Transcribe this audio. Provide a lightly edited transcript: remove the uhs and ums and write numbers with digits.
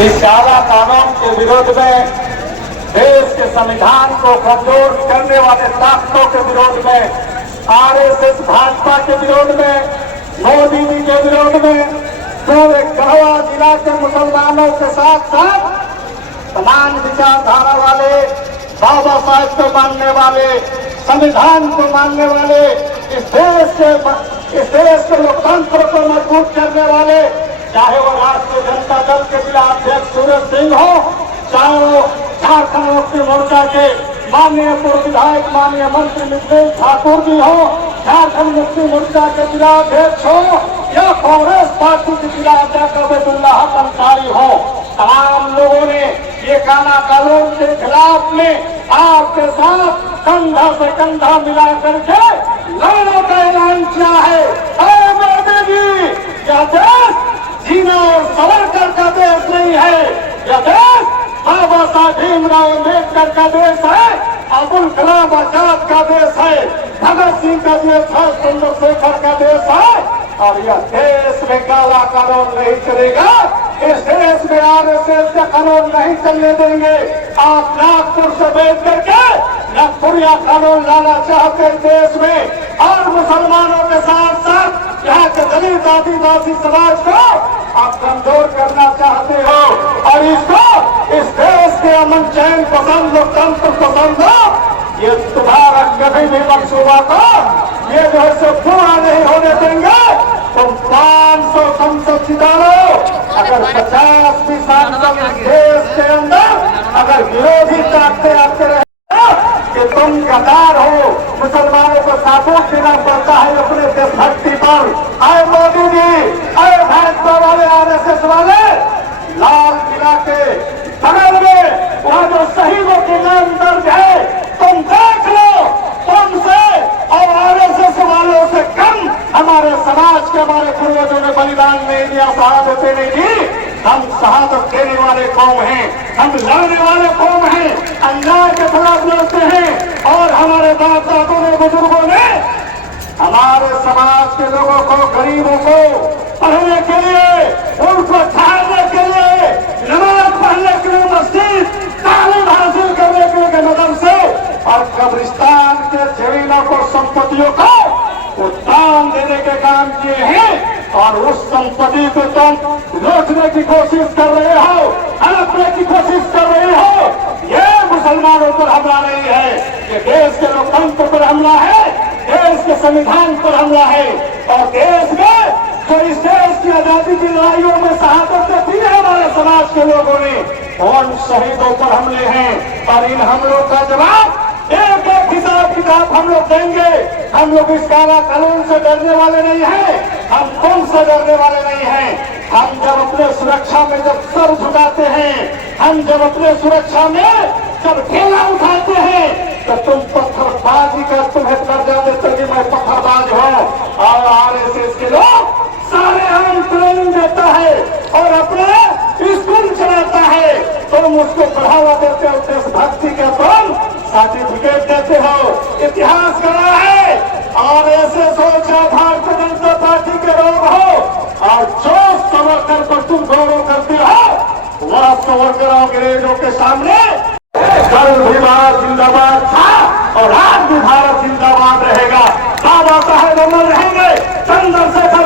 इस काला कानून के विरोध में, देश के संविधान को कमजोर करने वाले ताकतों के विरोध में, आरएसएस भाजपा के विरोध में, मोदी जी के विरोध में, पूरे गढ़वा जिला के मुसलमानों के साथ साथ समान विचारधारा वाले, बाबा साहेब को मानने वाले, संविधान को मानने वाले, इस देश के लोकतंत्र को मजबूत करने वाले, चाहे वो राष्ट्रीय जनता दल के जिला अध्यक्ष सूरज सिंह हो, चाहे वो झारखंड मुक्ति मोर्चा के माननीय पूर्व विधायक माननीय मंत्री मिथिलेश ठाकुर जी हो, झारखंड मुक्ति मोर्चा के जिला अध्यक्ष हो, या कांग्रेस पार्टी के जिला अध्यक्ष अबेदुल्ला हक अंसारी हो, तमाम लोगों ने ये काला कानून के खिलाफ में आपके साथ कंधा से कंधा मिला करके लड़ने का ऐलान किया है। मोदी जी, यह देश जीना और सावरकर का देश नहीं है, यह देश बाबा साहब भीमराव अम्बेडकर का देश है, अब्दुल कलाम आजाद का देश है, भगत सिंह का देश है, चंद्रशेखर का देश है। और यह देश में काला कानून नहीं चलेगा, इस देश में आरएसएस का कानून नहीं चलने देंगे। आप नागपुर से बैठ करके नागपुरिया कानून लाना चाहते हैं देश में, और मुसलमानों के साथ साथ यहाँ के दलित आदिवासी समाज को आप कमजोर करना चाहते हो, और इसको इस देश के अमन चैन पसंद लोकतंत्र पसंद हो, ये तुम्हारा कभी भी मंसूबा को ये जो है सो पूरा नहीं होने देंगे। तुम 500 संसद जिता लो, अगर 50 भी सांसद देश के अंदर अगर विरोधी ताकतें आते रहे कि तुम गद्दार हो, मुसलमानों को साबुत देना पड़ता है अपने देशभक्ति पर। आए मोदी जी, आए भाजपा वाले, आरएसएस वाले, लाल किला के बगल में वहाँ जो शहीदों के नाम दर्ज है, तुम देख लो, तुमसे और आरएसएस वालों से कम हमारे समाज के हमारे पूर्वजों ने बलिदान नहीं दिया, शहादतें नहीं दी। हम शहादत देने वाले कौम हैं, हम लड़ने वाले कौम हैं, अन्याय के खिलाफ लड़ते हैं, और हमारे बाप दादों ने, बुजुर्गों ने हमारे समाज के लोगों को, गरीबों को पढ़ने के लिए, उनको छाड़ने के लिए, नमाज पढ़ने के लिए मस्जिद, तालीम हासिल करने के लिए मदरसे, और कब्रिस्तान के जमीनों को, संपत्तियों को वो दान देने के काम किए हैं। और उस संपत्ति को तुम लूटने की कोशिश कर रहे हो, हड़पने की कोशिश कर रहे हो। ये मुसलमानों पर हमला नहीं है, ये देश के लोकतंत्र पर हमला है, देश के संविधान पर हमला है, और देश में जो इस देश की आजादी की लड़ाइयों में शहादत दी है हमारे समाज के लोगों ने, उन शहीदों पर हमले हैं। और इन हमलों का जवाब एक एक हिसाब किताब हम लोग देंगे। हम लोग इस काला कानून से डरने वाले नहीं हैं, हम तुमसे डरने वाले नहीं हैं। हम जब अपने सुरक्षा में जब सर झुकाते हैं, हम जब अपने सुरक्षा में जब ठेला उठाते हैं, तो तुम पत्थरबाजी का तुम्हें दर्जा देते कि मैं पत्थरबाज हूँ। और आरएसएस के लोग सारे आम ट्रेनिंग देता है और अपने स्कूल चलाता है, तुम उसको बढ़ावा देते हो, देशभक्ति के तुम सर्टिफिकेट देते हो। इतिहास करा है, आरएसएस हो चाहे भारतीय जनता पार्टी के लोग हो, और जो सावरकर पर तुम गौरव करते हो, वह सावरकर अंग्रेजों के सामने कल भी भारत जिंदाबाद था और आज भी भारत जिंदाबाद रहेगा। बाबा साहेब अमर रहेंगे, चंद्रशेखर